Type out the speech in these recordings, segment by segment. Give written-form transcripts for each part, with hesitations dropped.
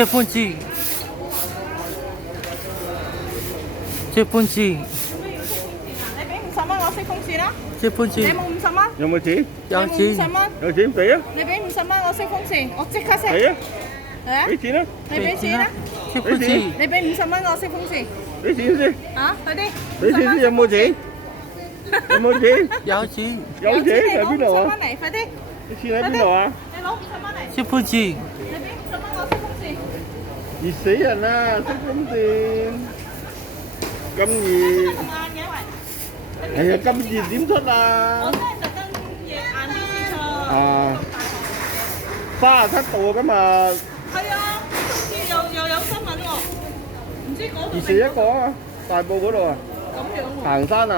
接風扇，接風扇，你俾50蚊我熄風扇啦。接風你有扇，冇50蚊？有冇錢？有你冇50錢，蚊？有錢俾啊！你俾50蚊我熄風扇，我即刻熄。俾啊！係啊俾錢啦！你俾錢啦。接風扇，你俾50蚊我熄風扇。俾錢先！嚇，快啲！俾錢先有冇錢？有冇錢？有錢，有錢喺邊度50啊？蚊嚟，快啲！啲錢喺邊度啊？你攞50蚊嚟。接風扇，你俾50蚊我熄風扇。熱死人啦！熄風扇咁熱，咁晏嘅喂。哎呀咁熱點出我啊？真係特登夜晏啲先出。啊37度啊今日，係啊，今次又有新聞喎，唔知嗰度熱死一個啊！大埔嗰度啊，咁樣喎。行山啊！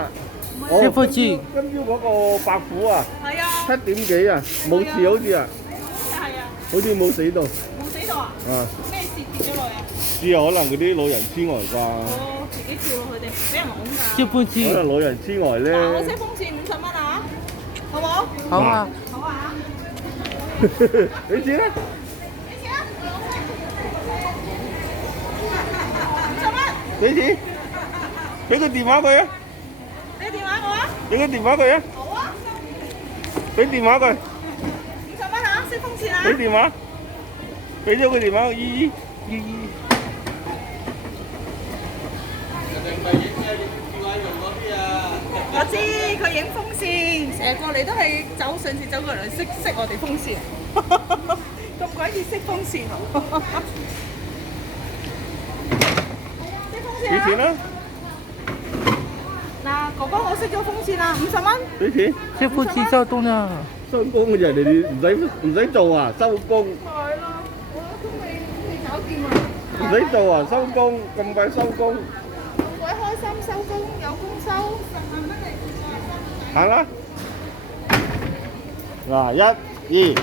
接風扇，今朝嗰個白虎啊，係啊， 7點幾啊，冇事好似啊，係啊，好似冇死到冇死到啊？啊！咩事跌咗落嚟啊？知啊，可能嗰啲老人痴呆啩，我自己跳落去定俾人拱㗎？接風可扇，能老人痴呆嗱，我咧熄。風扇50蚊啊，好冇？好啊，好啊，俾錢啦！俾錢啊！50蚊，俾錢，俾個電話佢啊！俾電話我啊！俾個電話佢啊！好啊，俾電話佢， 50蚊啊，熄風扇啊！俾電話，俾咗個電話姨姨姨姨。我知佢影風扇，成日過嚟都係上次走過嚟熄我哋風扇，咁鬼熱熄風扇啊！熄風扇啊！俾錢啦！嗱，哥哥我熄咗風扇啦，50蚊。俾錢，接風扇收工啦，收工嘅人哋唔使做啊，收工係啦，我都未搞掂啊！唔使做啊，收工咁快收工，咁鬼開心，收工有工收，10萬蚊嚟。行啦！嗱，1、2，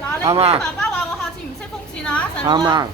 嗱，你啱啊爸爸話我下次唔熄風扇啊，神啱啊啊！